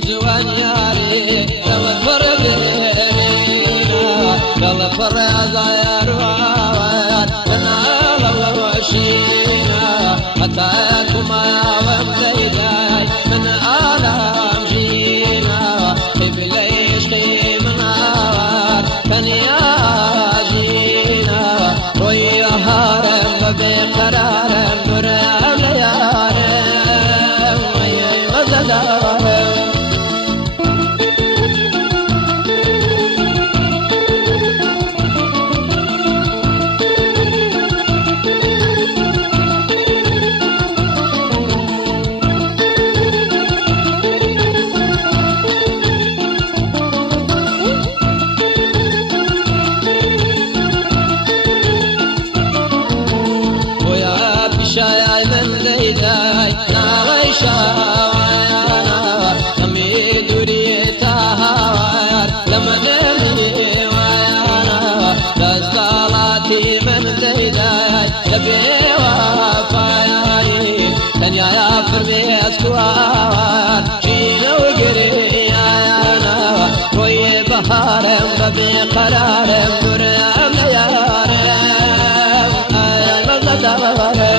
جوان ياري لما فرقنا قال فرز يا روان لنا لو وشينا حتى كما ومزيداي من آلام جينا بليش قيمنا كان يا جينا روي هارم بقرارم برام ليارم ويا مزدارم شاي من ليداي ناغيشا ويانا أمي دوريتها ويار لما نمي ويانا دستالاتي من ليداي لبي وفاياي كان يا فرمي أسكوار جينا وقريانا وي بهارم ببي قرارم برام ليارم آي مزدارم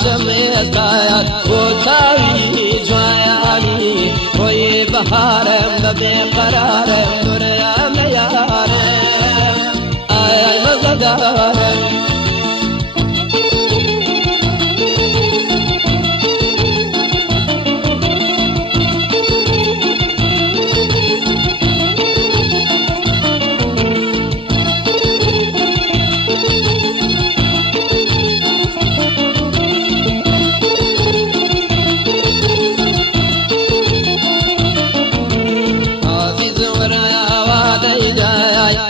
شميت بايات وتاوي جواني روي بهارم ببي قرارم دريام ليارم آي مزدارم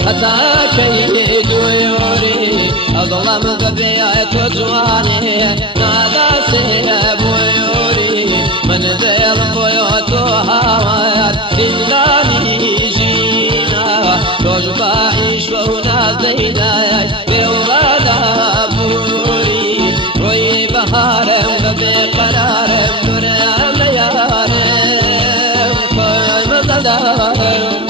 حتى كيد ويوري أظلم ببيعت وجواني نادى سيب ويوري من ذيل بيوت وهوار إلاني جينا رجبا عيش وهنا زيداي بولاد أبوري روي بهارم ببي قرارم نورم ليارم كوي مزدارم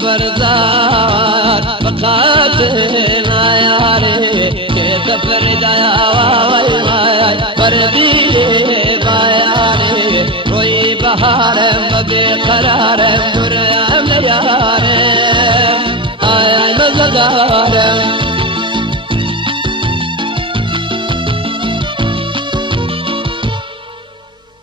برزار بقاتنا ياري كيف فرد يا واوي ماي بردي باياري روي بهارم بقرارم نورم ليارم آي مزدارم